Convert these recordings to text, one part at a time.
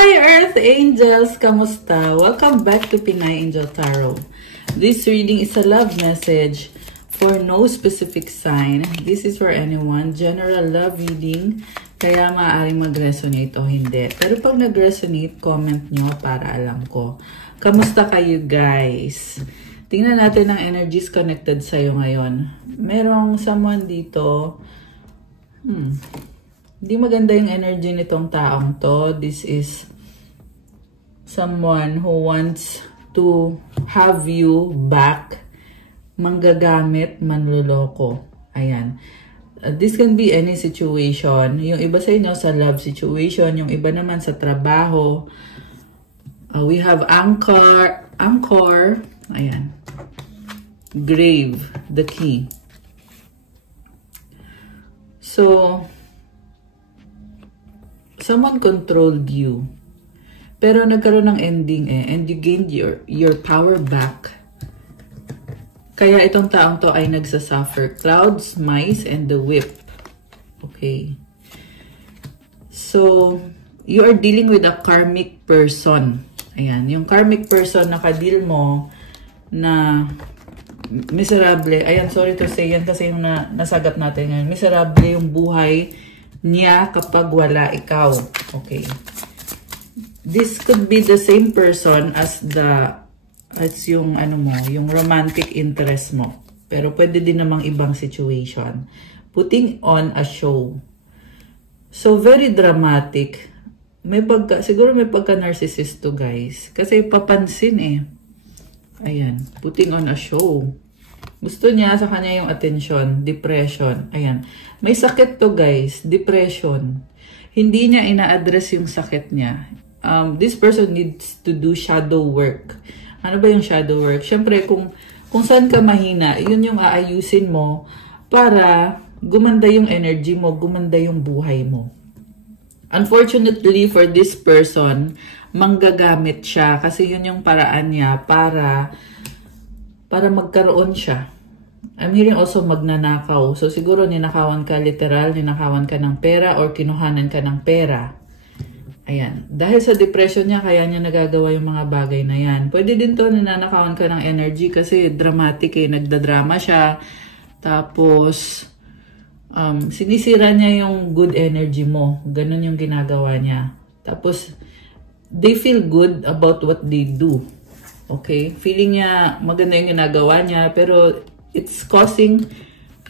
Hi Earth Angels! Kamusta? Welcome back to Pinay Angel Tarot. This reading is a love message for no specific sign. This is for anyone. General love reading. Kaya maaaring mag-resonate o hindi. Pero pag nag-resonate, comment nyo para alam ko. Kamusta kayo guys? Tingnan natin ang energies connected sa'yo ngayon. Merong someone dito. Hindi maganda yung energy nitong taong to. This is someone who wants to have you back. Manggagamit, manluloko. Ayan. This can be any situation. Yung iba sa inyo sa love situation, yung iba naman sa trabaho. We have anchor. Ayan. Grave, the key. So, someone controlled you. Pero nagkaroon ng ending and you gained your power back. Kaya itong taong to ay nagsasuffer. Clouds, mice, and the whip. Okay. So, you are dealing with a karmic person. Ayan. Yung karmic person na kadil mo na miserable. Ayan, sorry to say yan kasi yung nasagat natin ngayon. Miserable yung buhay niya kapag wala ikaw. Okay. This could be the same person as yung yung romantic interest mo. Pero pwede din namang ibang situation. Putting on a show. So very dramatic. Siguro may pagka narcissist to guys. Kasi papansin eh. Ayan, putting on a show. Gusto niya sa kanya yung attention, depression. Ayan. May sakit to guys, depression. Hindi niya ina-address yung sakit niya. This person needs to do shadow work. Ano ba yung shadow work? Siyempre, kung saan ka mahina, yun yung aayusin mo para gumanda yung energy mo, gumanda yung buhay mo. Unfortunately for this person, manggagamit siya kasi yun yung paraan niya para magkaroon siya. I'm hearing also magnanakaw. So siguro ninakawan ka literal, ninakawan ka ng pera or kinuhanan ka ng pera. Ayan. Dahil sa depression niya, kaya niya nagagawa yung mga bagay na yan. Pwede din to ninanakawan ka ng energy kasi dramatic eh. Nagdadrama siya. Tapos, sinisira niya yung good energy mo. Ganun yung ginagawa niya. Tapos, they feel good about what they do. Okay? Feeling niya maganda yung ginagawa niya, pero it's causing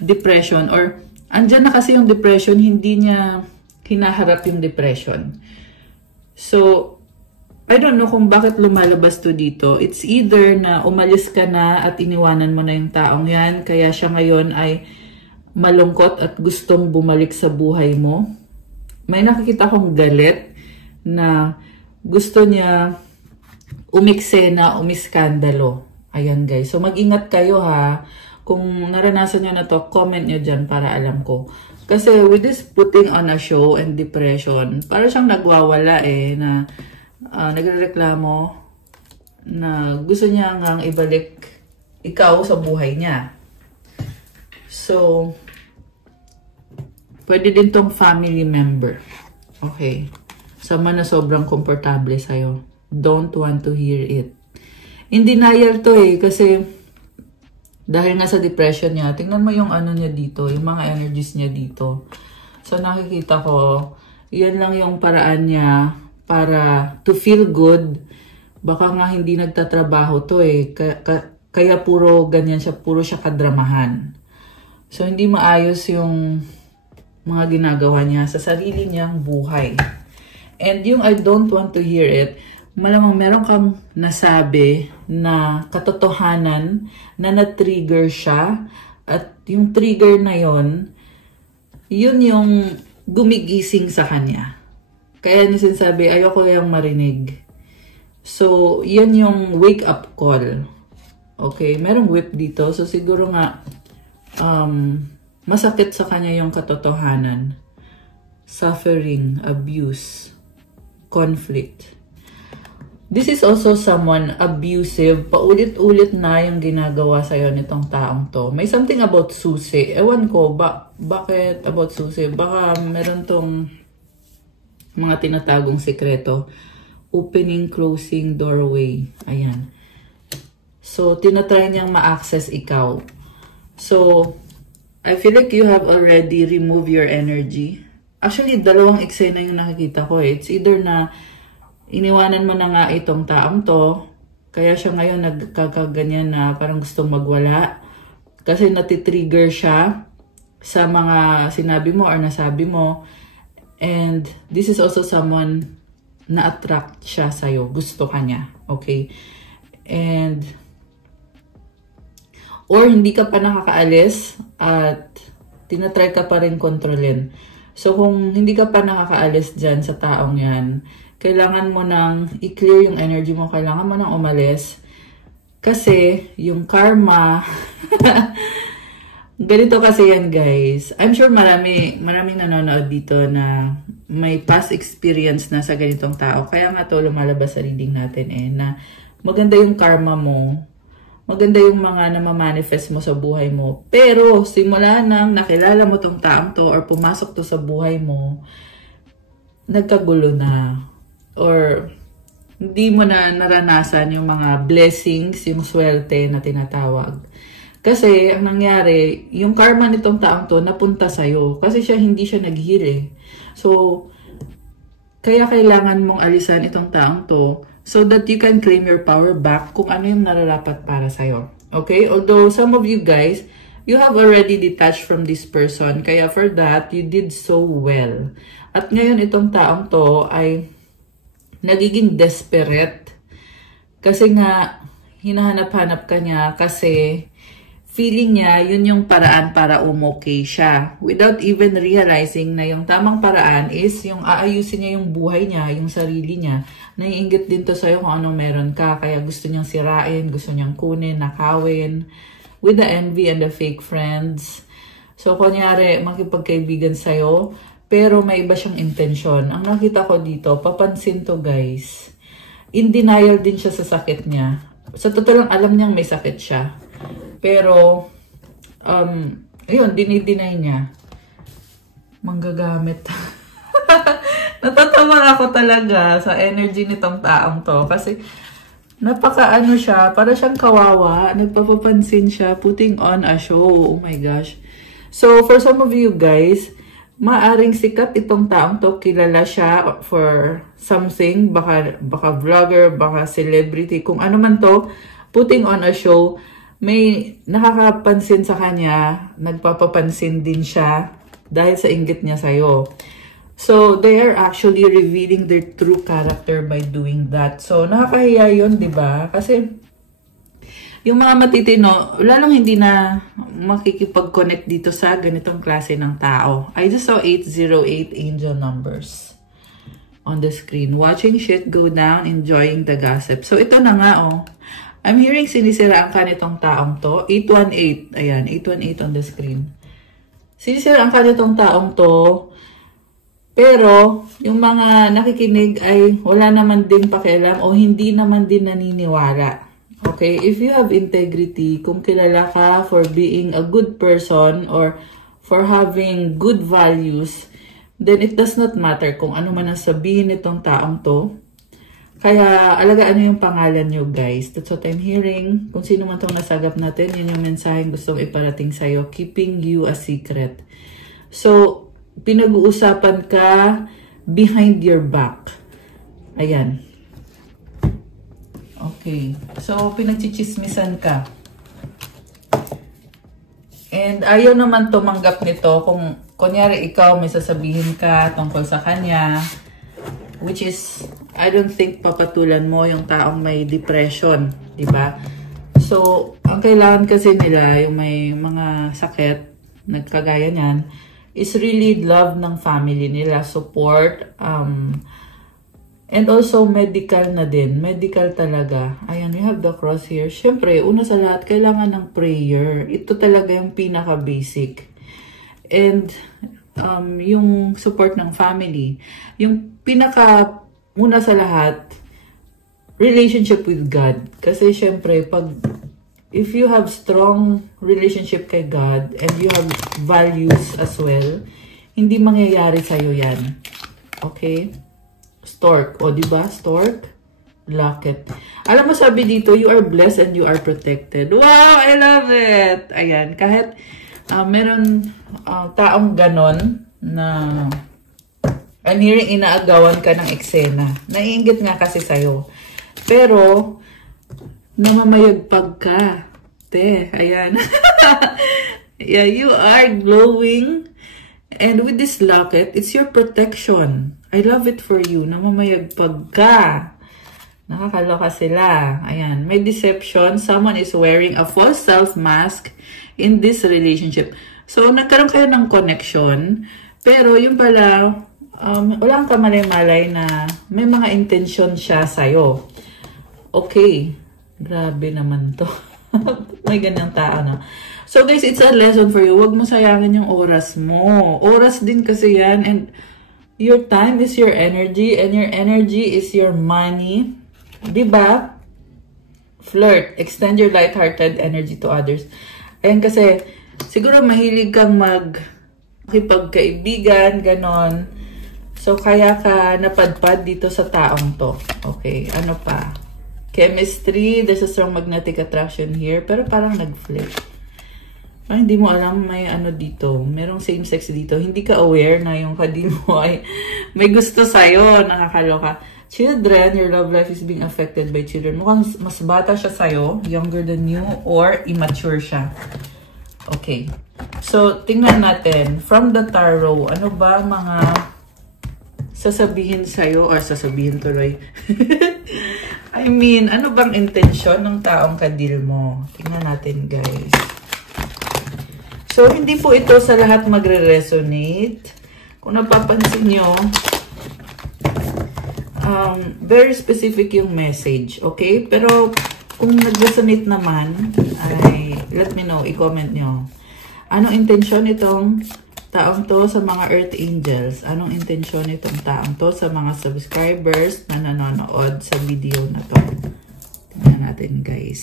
depression. Or, andyan na kasi yung depression, hindi niya hinaharap yung depression. So, I don't know kung bakit lumalabas to dito. It's either na umalis ka na at iniwanan mo na yung taong yan, kaya siya ngayon ay malungkot at gustong bumalik sa buhay mo. May nakikita kong galit na gusto niya umiksena, umiskandalo. Ayan guys. So mag-ingat kayo ha. Kung naranasan niyo na to, comment niyo dyan para alam ko. Kasi with this putting on a show and depression, para siyang nagwawala eh, na nagrereklamo na gusto niya ngang ibalik ikaw sa buhay niya. So, pwede din tong family member. Okay. Sama na sobrang komportable sa'yo. Don't want to hear it. In denial to eh, kasi dahil nga sa depression niya, tingnan mo yung ano niya dito, yung mga energies niya dito. So nakikita ko, yan lang yung paraan niya para to feel good. Baka nga hindi nagtatrabaho to eh, kaya puro ganyan siya, puro siya kadramahan. So hindi maayos yung mga ginagawa niya sa sarili niyang buhay. And yung I don't want to hear it, malamang meron kang nasabi na katotohanan na na-trigger siya. At yung trigger na yon, yun yung gumigising sa kanya. Kaya niya sinasabi, ayoko yung marinig. So, yun yung wake-up call. Okay, merong whip dito. So, siguro nga, masakit sa kanya yung katotohanan. Suffering, abuse, conflict. This is also someone abusive. Paulit-ulit na yung ginagawa sa'yo nitong taong to. May something about susi. Ewan ko, bakit about susi? Baka meron tong mga tinatagong sekreto. opening, closing, doorway. Ayan. So, tinatry niyang ma-access ikaw. So, I feel like you have already removed your energy. Actually, dalawang eksena yung nakikita ko eh. It's either na iniwanan mo na nga itong taong to, kaya siya ngayon nagkakaganyan na parang gustong magwala. Kasi natitrigger siya sa mga sinabi mo or nasabi mo. And this is also someone na-attract siya sa'yo. Gusto ka niya. Okay? And or hindi ka pa nakakaalis at tinatry ka pa rin kontrolin. So kung hindi ka pa nakakaalis dyan sa taong yan, kailangan mo nang i-clear yung energy mo. Kailangan mo nang umalis. Kasi yung karma, ganito kasi yan guys. I'm sure maraming nanonood dito na may past experience na sa ganitong tao. Kaya nga to lumalabas sa reading natin eh, na maganda yung karma mo. Maganda yung mga namamanifest mo sa buhay mo. Pero simula nang nakilala mo tong taong to or pumasok to sa buhay mo, nagkagulo na. Or hindi mo na naranasan yung mga blessings, yung swerte na tinatawag. Kasi ang nangyari, yung karma nitong taong to napunta sa'yo. Kasi hindi siya nag-heal eh. So, kaya kailangan mong alisan itong taong to so that you can claim your power back kung ano yung nararapat para sa'yo. Okay? Although some of you guys, you have already detached from this person. Kaya for that, you did so well. At ngayon itong taong to ay nagiging desperate. Kasi nga, hinahanap-hanap ka niya kasi feeling niya yun yung paraan para umokay siya. Without even realizing na yung tamang paraan is yung aayusin niya yung buhay niya, yung sarili niya. Naiinggit din to sa'yo kung anong meron ka. Kaya gusto niyang sirain, gusto niyang kunin, nakawin. With the envy and the fake friends. So, kunyari, makipagkaibigan sa'yo, pero may iba siyang intensyon. Ang nakita ko dito, papansin to guys. In denial din siya sa sakit niya. Sa totoo lang, alam niyang may sakit siya. Pero, ayun, dinideny niya. Manggagamit. Natatawa ako talaga sa energy nitong taong to. Kasi, napaka-ano siya, para siyang kawawa. Nagpapapansin siya, putting on a show. Oh my gosh. So, for some of you guys, maaring sikat itong taong to. Kilala siya for something. Baka vlogger, baka celebrity. Kung ano man to, putting on a show. May nakakapansin sa kanya, nagpapapansin din siya dahil sa inggit niya sa'yo. So, they are actually revealing their true character by doing that. So, nakakahiya yun, di ba? Kasi, yung mga matitino, lalong hindi na makikipag-connect dito sa ganitong klase ng tao. I just saw 808 angel numbers on the screen. Watching shit go down, enjoying the gossip. So, ito na nga, oh. I'm hearing sinisiraan ka nitong taong to. 818. Ayan, 818 on the screen. Sinisiraan ka nitong taong to. Pero, yung mga nakikinig ay wala naman din pakialam o hindi naman din naniniwala. Okay? If you have integrity, kung kilala ka for being a good person or for having good values, then it does not matter kung ano man ang sabihin nitong taong to. Kaya, alagaan nyo yung pangalan nyo, guys. That's what I'm hearing. Kung sino man itong nasagap natin, yun yung mensaheng gustong iparating sa'yo. Keeping you a secret. So, pinag-uusapan ka behind your back. Ayan. Okay. So, pinagchichismisan ka. And ayaw naman tumanggap nito kung, kunyari, ikaw may sasabihin ka tungkol sa kanya, which is, I don't think papatulan mo yung taong may depression, di ba? So, ang kailangan kasi nila, yung may mga sakit, nagkagaya niyan, is really love ng family nila, support, and also medical na din. Medical talaga. Ayan, we have the cross here. Siyempre, una sa lahat, kailangan ng prayer. Ito talaga yung pinaka-basic. And, yung support ng family. Yung una sa lahat, relationship with God. Kasi syempre, if you have strong relationship kay God and you have values as well, hindi mangyayari sa'yo yan. Okay? Stork. O, diba? Stork. Locket. Alam mo, sabi dito, you are blessed and you are protected. Wow! I love it! Ayan. Kahit meron taong ganon na I'm hearing inaagawan ka ng eksena. Naiinggit nga kasi sa'yo. Pero, namamayagpag ka. Te, ayan. Yeah, you are glowing. And with this locket, it's your protection. I love it for you. Namamayagpag ka. Nakakaloka sila. Ayan. May deception. Someone is wearing a false self mask in this relationship. So, nagkaroon kayo ng connection. Pero, yung pala, wala kang kamalay-malay na may mga intention siya sa'yo. Okay. Grabe naman to. May ganyang tao na. So, guys, it's a lesson for you. Huwag mo sayangin yung oras mo. Oras din kasi yan. And your time is your energy. And your energy is your money. Diba? Flirt. Extend your light-hearted energy to others. Ayan kasi, siguro mahilig kang makipagkaibigan, ganon. So, kaya ka napadpad dito sa taong to. Okay, ano pa? Chemistry, there's a strong magnetic attraction here. Pero parang nag-flip. Parang hindi mo alam may ano dito. Merong same-sex dito. Hindi ka aware na yung kadil mo ay may gusto sa'yo. Nakakaloka. Children, your love life is being affected by children. Mukhang mas bata siya sa'yo, younger than you, or immature siya. Okay. So, tingnan natin. From the tarot, ano ba mga sasabihin sa'yo, or sasabihin tuloy? I mean, ano bang intensyon ng taong kadil mo? Tingnan natin, guys. So, hindi po ito sa lahat magre-resonate. Kung napapansin nyo, very specific yung message, okay? Pero, kung nag-resonate naman, ay, let me know, i-comment nyo. Anong intensyon itong taong to sa mga Earth Angels? Anong intensyon itong taong to sa mga subscribers na nanonood sa video na to? Tingnan natin, guys.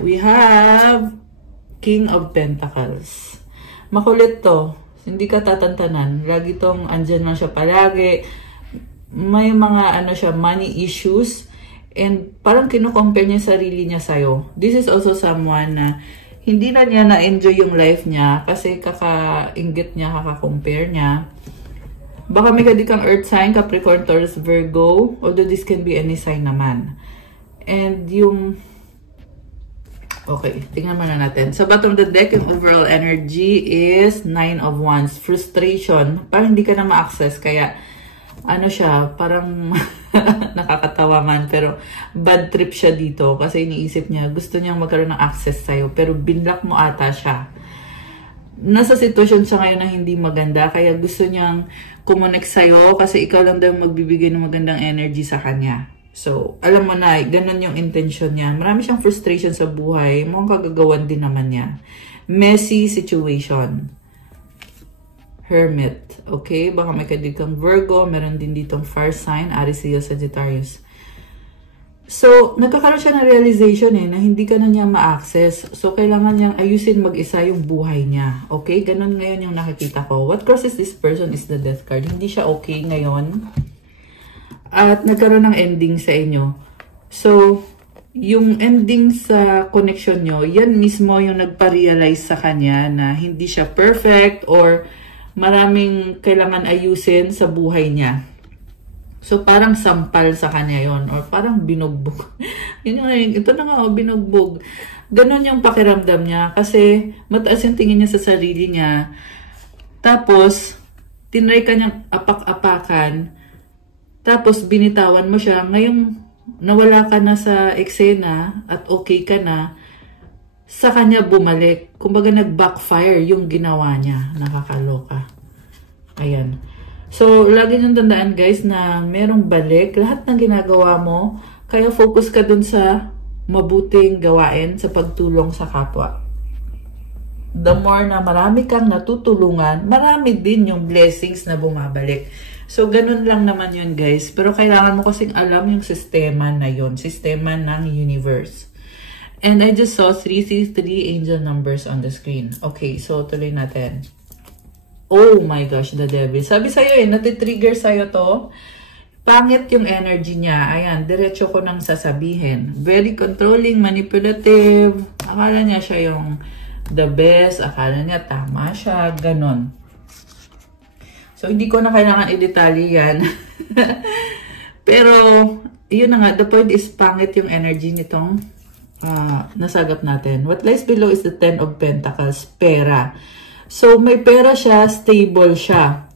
We have King of Pentacles. Makulit to. Hindi ka tatantanan. Lagi tong andyan lang siya palagi. May mga ano siya, money issues. And parang kinukompare niya sarili niya sa'yo. This is also someone na hindi na niya na-enjoy yung life niya kasi kaka-inggit niya, kaka-compare niya. Baka may kadikang earth sign, Capricorn, Taurus, Virgo. Although this can be any sign naman. And yung... Okay, tingnan muna natin. Sa bottom of the deck, yung overall energy is 9 of Wands. Frustration. Parang hindi ka na ma-access. Kaya, ano siya, parang nakakatawa man. Pero, bad trip siya dito. Kasi iniisip niya, gusto niyang magkaroon ng access sa'yo. Pero, binlock mo ata siya. Nasa sitwasyon siya ngayon na hindi maganda. Kaya, gusto niyang kumonek sa'yo. Kasi, ikaw lang daw magbibigay ng magandang energy sa kanya. So, alam mo na, ganun yung intention niya. Marami siyang frustration sa buhay. Mukhang kagagawan din naman niya. Messy situation. Hermit. Okay? Baka may kadikang Virgo. Meron din ditong fire sign. Aries, Leo, Sagittarius. So, nagkakaroon siya ng realization na hindi ka na niya ma-access. So, kailangan niyang ayusin mag-isa yung buhay niya. Okay? Ganun ngayon yung nakikita ko. What crosses this person is the Death card. Hindi siya okay ngayon. At nagkaroon ng ending sa inyo. So, yung ending sa connection nyo, yan mismo yung nagpa-realize sa kanya na hindi siya perfect or maraming kailangan ayusin sa buhay niya. So, parang sampal sa kanya yon or parang binugbog. Ito na nga, binugbog. Ganon yung pakiramdam niya kasi mataas yung tingin niya sa sarili niya. Tapos, tinry ka niyang apak-apakan. Tapos, binitawan mo siya. Ngayong nawala ka na sa eksena at okay ka na, sa kanya bumalik. Kumbaga, nag-backfire yung ginawa niya. Nakakaloka. Ayan. So, lagi niyong tandaan, guys, na merong balik. Lahat ng ginagawa mo, kaya focus ka dun sa mabuting gawain sa pagtulong sa kapwa. The more na marami kang natutulungan, marami din yung blessings na bumabalik. So, ganun lang naman yun, guys. Pero kailangan mo kasing alam yung sistema na yun. Sistema ng universe. And I just saw 333 angel numbers on the screen. Okay, so tuloy natin. Oh my gosh, the devil. Sabi sa'yo natitrigger sa'yo to. Pangit yung energy niya. Ayan, diretso ko nang sasabihin. Very controlling, manipulative. Akala niya siya yung the best. Akala niya tama siya. Ganon. So, hindi ko na kailangan i-detalye yan. Pero, yun na nga. The point is, pangit yung energy nitong nasagap natin. What lies below is the Ten of Pentacles. Pera. So, may pera siya. Stable siya.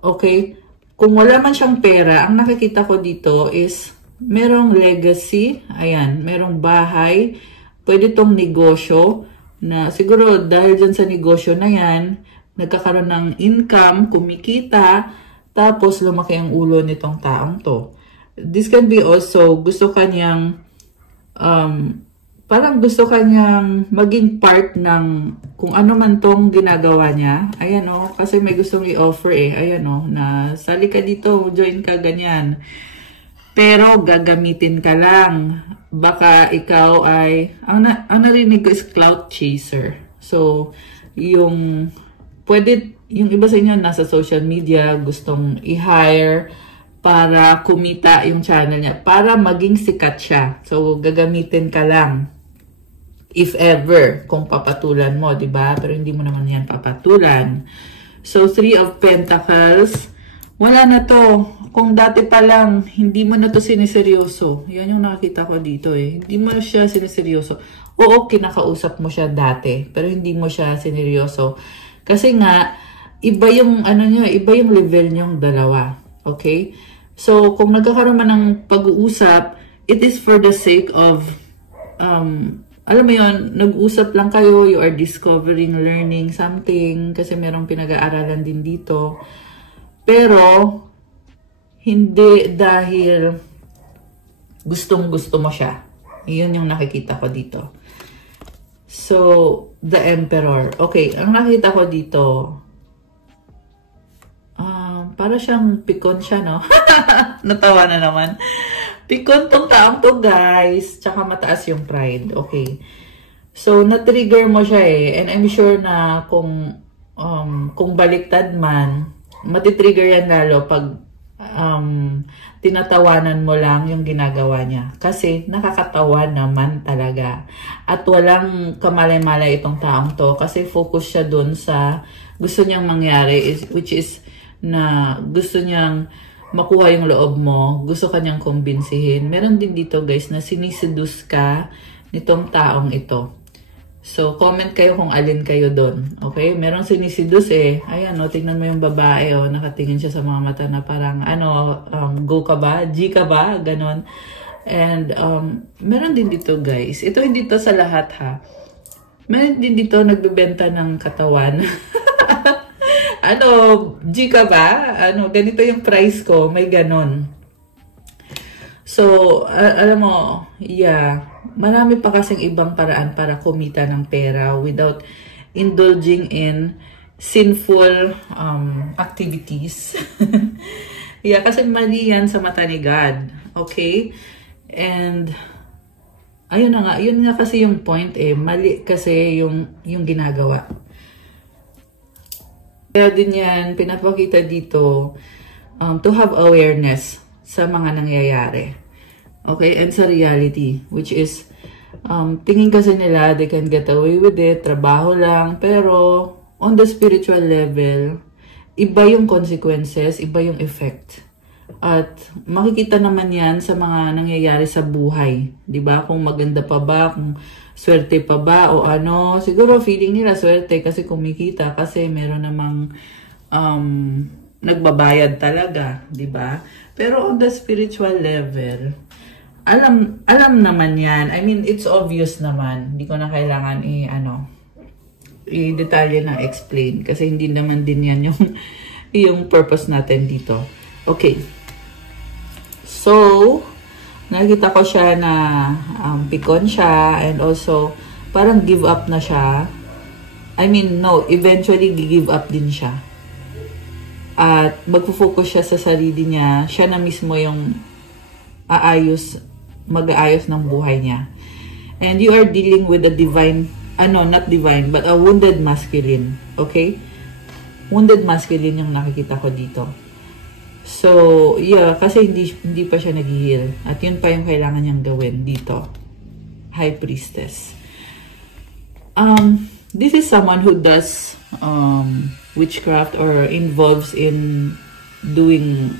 Okay? Kung wala man siyang pera, ang nakikita ko dito is merong legacy. Ayan, merong bahay. Pwede tong negosyo na siguro dahil dyan sa negosyo na yan, nagkakaroon ng income, kumikita, tapos lumaki ang ulo nitong taong to. This can be also gusto kanyang parang gusto kanyang maging part ng kung ano man tong ginagawa niya. Ayan o, kasi may gustong i-offer Ayan o, na sali ka dito, join ka, ganyan. Pero gagamitin ka lang. Baka ikaw ay, ang narinig ko is clout chaser. So, yung iba sa inyo nasa social media, gustong i-hire para kumita yung channel niya, para maging sikat siya. So, gagamitin ka lang. If ever, kung papatulan mo, di ba? Pero hindi mo naman yan papatulan. So, Three of Pentacles, wala na to. Kung dati pa lang, hindi mo na to siniseryoso. Yan yung nakita ko dito Hindi mo siya siniseryoso. Oo, kinakausap mo siya dati, pero hindi mo siya sineryoso. Kasi nga, iba yung, iba yung level niyong dalawa. Okay? So, kung nagkakaroon man ng pag-uusap, it is for the sake of, alam mo yun, nag-usap lang kayo, you are discovering, learning something, kasi merong pinag-aaralan din dito. Pero, hindi dahil gustong-gusto mo siya. Yun yung nakikita ko dito. So, the Emperor. Okay, ang nakita ko dito, para siyang pikon siya, no? Natawa na naman. Pikon tong taong to, guys. Tsaka mataas yung pride. Okay. So, na-trigger mo siya And I'm sure na kung baliktad man, matitrigger yan lalo pag tinatawanan mo lang yung ginagawa niya. Kasi nakakatawa naman talaga. At walang kamalay-malay itong taong to. Kasi focus siya dun sa gusto niyang mangyari, which is na gusto niyang makuha yung loob mo, gusto kanyang kumbinsihin. Meron din dito guys na siniseduce ka nitong taong ito. So, comment kayo kung alin kayo doon. Okay? Meron siniseduce Ayan tingnan mo yung babae nakatingin siya sa mga mata na parang go ka ba? G ka ba? Ganon. And meron din dito guys. Ito hindi to sa lahat ha. Meron din dito nagbebenta ng katawan. G ka ba? Ganito yung price ko. May ganon. So, alam mo, yeah, marami pa kasing ibang paraan para kumita ng pera without indulging in sinful activities. Yeah, kasi mali yan sa mata ni God. Okay? And, ayun na nga, yun nga kasi yung point mali kasi yung ginagawa. Kaya din yan, pinapakita dito to have awareness sa mga nangyayari. Okay? And sa reality, which is, tingin kasi nila, they can get away with it, trabaho lang, pero on the spiritual level, iba yung consequences, iba yung effect. At makikita naman yan sa mga nangyayari sa buhay. Diba? Kung maganda pa ba, kung swerte pa ba, o siguro feeling nila swerte kasi kumikita, kasi meron namang nagbabayad talaga, diba? Pero on the spiritual level, alam naman yan. I mean, it's obvious naman. Hindi ko na kailangan i-detalye na explain kasi hindi naman din yan yung purpose natin dito. Okay. So, nakita ko siya na pikon siya and also parang give up na siya. I mean, no, eventually give up din siya. At magpo-focus siya sa sarili niya. Siya na mismo yung mag-aayos ng buhay niya. And you are dealing with a divine, not divine, but a wounded masculine. Okay? wounded masculine yung nakikita ko dito. So, yeah, kasi hindi pa siya nag-heal. At yun pa yung kailangan niyang gawin dito. High Priestess. This is someone who does witchcraft or involves in doing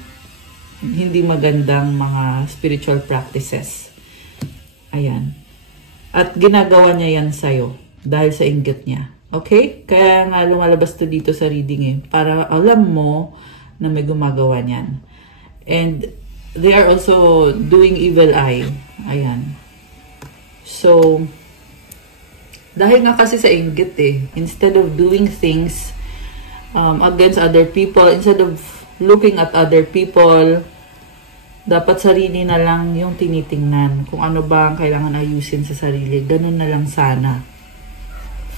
hindi magandang mga spiritual practices. Ayan. At ginagawa niya yan sa'yo dahil sa inggit niya. Okay? Kaya nga lumalabas to dito sa reading eh. Para alam mo na may gumagawa niyan. And they are also doing evil eye. Ayan. So, dahil nga kasi sa inggit eh. Instead of doing things against other people, instead of looking at other people, dapat sarili na lang yung tinitingnan. Kung ano ba ang kailangan ayusin sa sarili. Ganun na lang sana.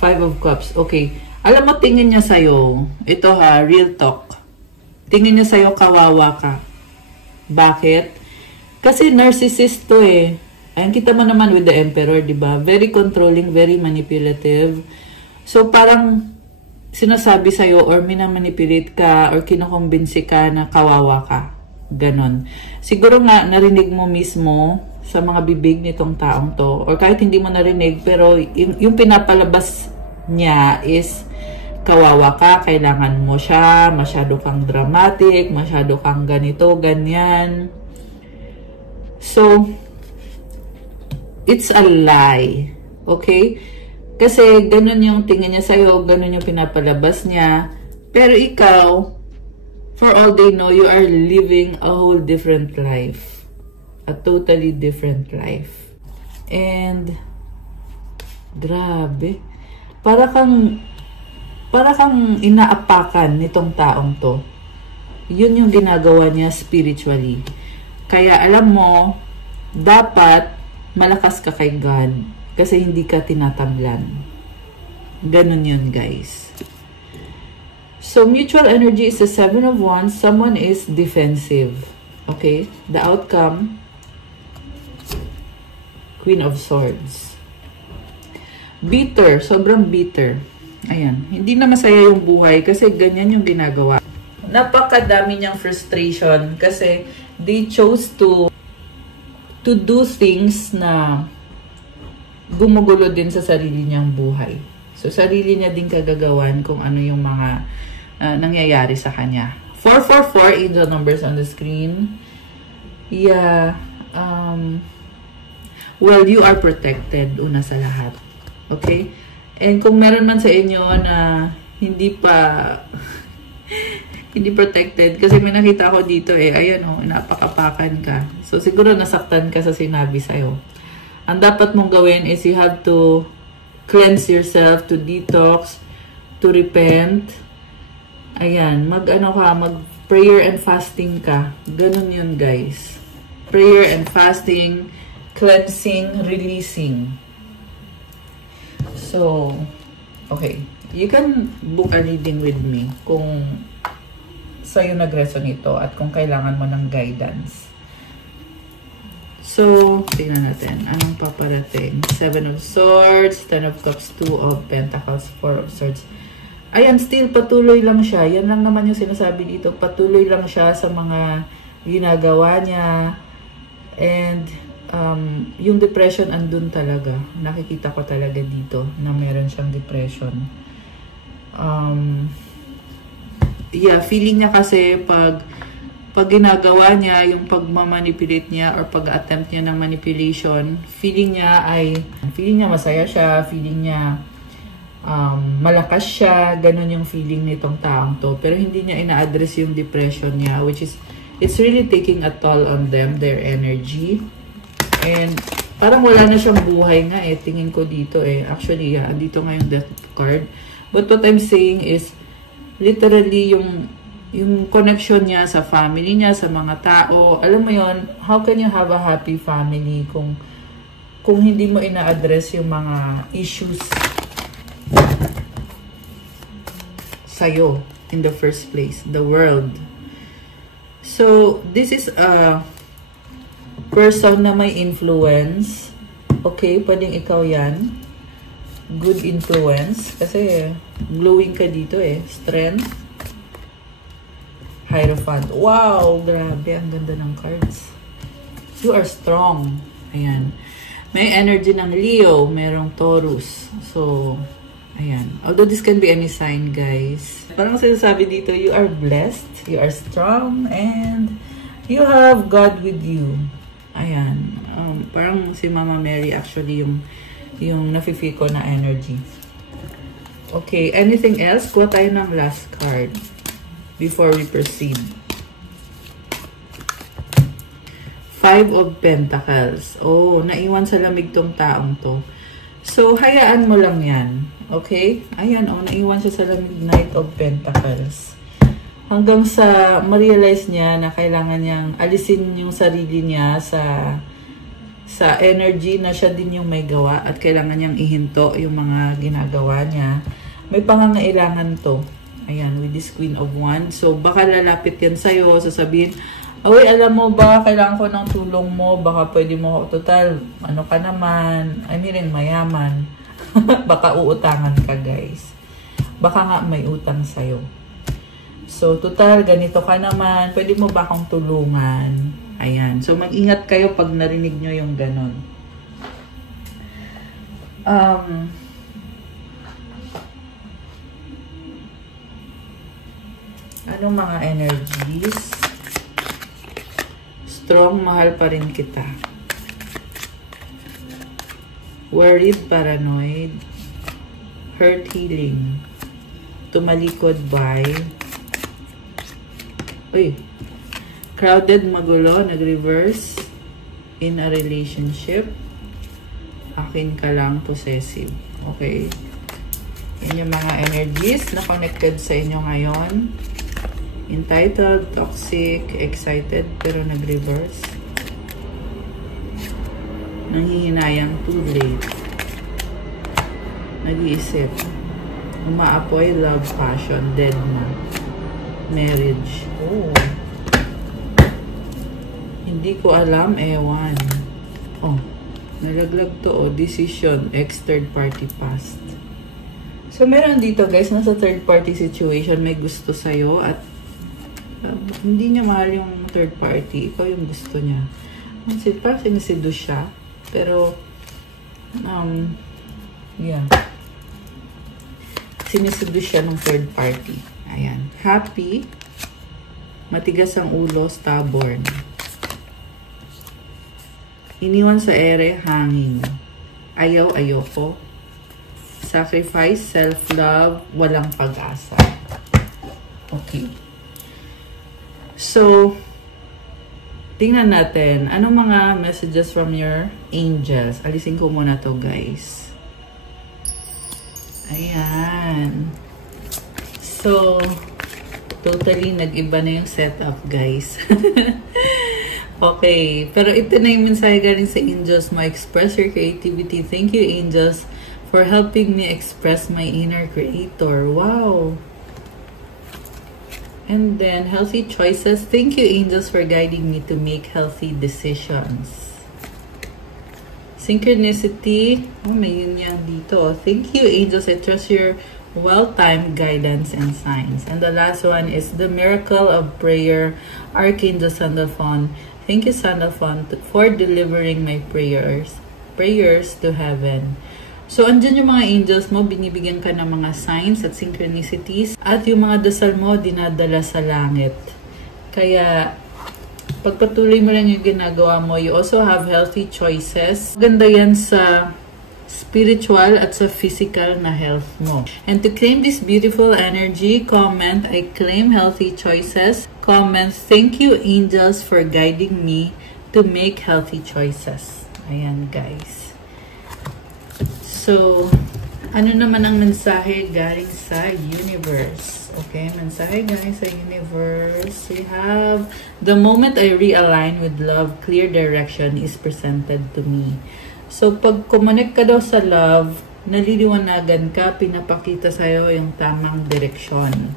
5 of Cups. Okay. Alam mo, tingin niya sa'yo. Ito ha, real talk. Tingin niya sa'yo, kawawa ka. Bakit? Kasi narcissist to eh. Ayan, kita mo naman with the Emperor, di ba? Very controlling, very manipulative. So, parang sinasabi sa'yo or minamanipulate ka or kinukumbinsi ka na kawawa ka. Ganon. Siguro nga, narinig mo mismo sa mga bibig nitong taong to. Or kahit hindi mo narinig, pero yung pinapalabas niya is kawawa ka, kailangan mo siya, masyado kang dramatic, masyado kang ganito, ganyan. So, it's a lie. Okay? Kasi ganun yung tingin niya sa'yo, ganun yung pinapalabas niya. Pero ikaw, for all they know, you are living a whole different life. A totally different life. And, grabe. Para kang inaapakan nitong taong to. Yun yung ginagawa niya spiritually. Kaya alam mo, dapat malakas ka kay God kasi hindi ka tinatamlan. Ganun yun, guys. So, mutual energy is the 7 of Wands. Someone is defensive. Okay? The outcome, Queen of Swords. Bitter. Sobrang bitter. Ayan. Hindi na masaya yung buhay kasi ganyan yung ginagawa. Napakadami niyang frustration kasi they chose to do things na gumugulo din sa sarili niyang buhay. So, sarili niya din kagagawan kung ano yung mga nangyayari sa kanya. 444 is the numbers on the screen. Yeah. Well, you are protected, una sa lahat. Okay? And kung meron man sa inyo na hindi pa hindi protected, kasi may nakita ko dito eh, ayan o, inapakapakan ka. So, siguro nasaktan ka sa sinabi sa'yo. Ang dapat mong gawin is you have to cleanse yourself, to detox, to repent. Ayan, mag-prayer and fasting ka. Ganun yun, guys. Prayer and fasting, cleansing, releasing. So, okay. You can book a reading with me kung sa'yo nag-resonate ito at kung kailangan mo ng guidance. So, tingnan natin. Anong paparating? 7 of Swords, 10 of Cups, 2 of Pentacles, 4 of Swords. Ayan, still, patuloy lang siya. Yan lang naman yung sinasabi dito. Patuloy lang siya sa mga ginagawa niya. And, yung depression andun talaga. Nakikita ko talaga dito na meron siyang depression. Yeah, feeling niya kasi pag ginagawa niya, yung pagmamanipulate niya or pag-attempt niya ng manipulation, feeling niya masaya siya, feeling niya malakas siya, ganun yung feeling nitong taong to. Pero hindi niya ina-address yung depression niya, which is, it's really taking a toll on them, their energy. And parang wala na siyang buhay nga eh, tingin ko dito eh. Actually, yeah, dito nga yung death card. But what I'm saying is, literally yung connection niya sa family niya, sa mga tao. Alam mo yon, how can you have a happy family kung hindi mo ina-address yung mga issues sa'yo in the first place, the world. So, this is a person na may influence. Okay, pwedeng ikaw yan. Good influence. Kasi glowing ka dito eh. Strength. Hierophant. Wow! Grabe, ang ganda ng cards. You are strong. Ayan. May energy ng Leo, merong Taurus. So, ayan. Although this can be any sign, guys. Parang sinasabi dito, you are blessed, you are strong, and you have God with you. Ayan. Parang si Mama Mary actually yung nafe-feel ko na energy. Okay, anything else? Kuha tayo ng last card before we proceed. Five of Pentacles. Oh, naiwan sa lamig tong taong to. So, hayaan mo lang yan. Okay? Ayan, oh, naiwan siya sa lamig. Knight of Pentacles. Hanggang sa ma-realize niya na kailangan niyang alisin yung sarili niya sa energy na siya din yung may gawa at kailangan niyang ihinto yung mga ginagawa niya. May pangangailangan to. Ayan, with this Queen of Wands. So, baka lalapit yan sa'yo, sasabihin, "Uy, alam mo ba, kailangan ko ng tulong mo, baka pwede mo, total, ano ka naman, I mean, mayaman." Baka uutangan ka, guys. Baka nga may utang sa'yo. So, total, ganito ka naman, pwede mo ba akong tulungan? Ayan. So, mag-ingat kayo pag narinig nyo yung ganon. Anong mga energies? Strong, mahal pa rin kita. Worried, paranoid. Hurt, healing. Tumalikod by. Uy. Crowded, magulo, nag-reverse. In a relationship. Akin ka lang, possessive. Okay. Yan yung mga energies na connected sa inyo ngayon. Entitled, toxic, excited, pero nag-reverse. Nanghihinayang, too late. Nag-iisip. Umaapoy, love, passion, dead na. Marriage. Oh. Hindi ko alam, ewan. Oh, nalaglag to, oh. Decision, ex-third party past. So, meron dito, guys, nasa third party situation, may gusto sa'yo at hindi niya mahal yung third party. Ikaw yung gusto niya. Parang siniseduce siya. Pero, yeah. Siniseduce siya ng third party. Ayan. Happy. Matigas ang ulo. Stubborn. Iniwan sa ere. Hangin. Ayaw, ayoko. Sacrifice. Self-love. Walang pag-asa. Okay. So, tingnan natin. Anong mga messages from your angels? Alisin ko muna to, guys. Ayan. So, totally nag-iba na yung setup, guys. Okay. Pero ito na yung mensahe galing sa angels mo. Express your creativity. Thank you, angels, for helping me express my inner creator. Wow. And then, healthy choices. Thank you, angels, for guiding me to make healthy decisions. Synchronicity. Oh, may yun yan dito. Thank you, angels. I trust your well-timed guidance and signs. And the last one is the miracle of prayer. Archangel Sandalphon. Thank you, Sandalphon, for delivering my prayers to heaven. So, andyan yung mga angels mo, binibigyan ka ng mga signs at synchronicities. At yung mga dasal mo, dinadala sa langit. Kaya, pagpatuloy mo lang yung ginagawa mo, you also have healthy choices. Ganda yan sa spiritual at sa physical na health mo. And to claim this beautiful energy, comment, I claim healthy choices. Comment, thank you, angels, for guiding me to make healthy choices. Ayan, guys. So, ano naman ang mensahe galing sa universe? Okay, mensahe galing sa universe. We have, the moment I realign with love, clear direction is presented to me. So, pag connect ka daw sa love, naliliwanagan ka, pinapakita sa'yo yung tamang direksyon.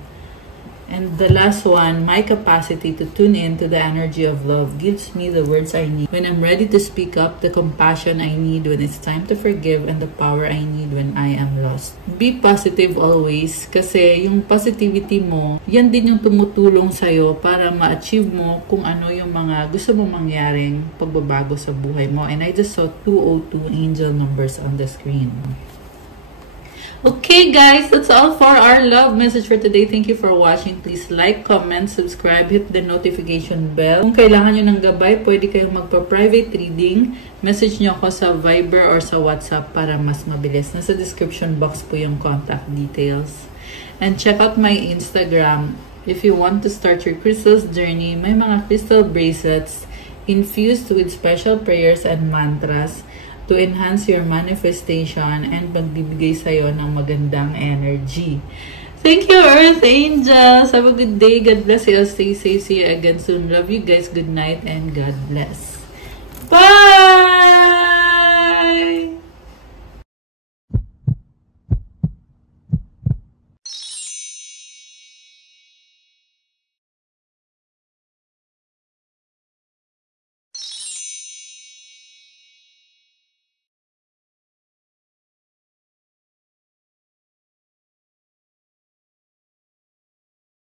And the last one, my capacity to tune in to the energy of love gives me the words I need when I'm ready to speak up, the compassion I need when it's time to forgive, and the power I need when I am lost. Be positive always kasi yung positivity mo, yan din yung tumutulong sa'yo para ma-achieve mo kung ano yung mga gusto mo mangyaring pagbabago sa buhay mo. And I just saw 202 angel numbers on the screen. Okay guys, that's all for our love message for today. Thank you for watching. Please like, comment, subscribe, hit the notification bell. Kung kailangan nyo ng gabay, pwede kayong magpa-private reading. Message nyo ako sa Viber or sa WhatsApp para mas mabilis. Nasa description box po yung contact details. And check out my Instagram. If you want to start your crystals journey, may mga crystal bracelets infused with special prayers and mantras to enhance your manifestation and magbibigay sa'yo ng magandang energy. Thank you, Earth Angels! Have a good day. God bless you. Stay safe. See you again soon. Love you guys. Good night and God bless. Bye!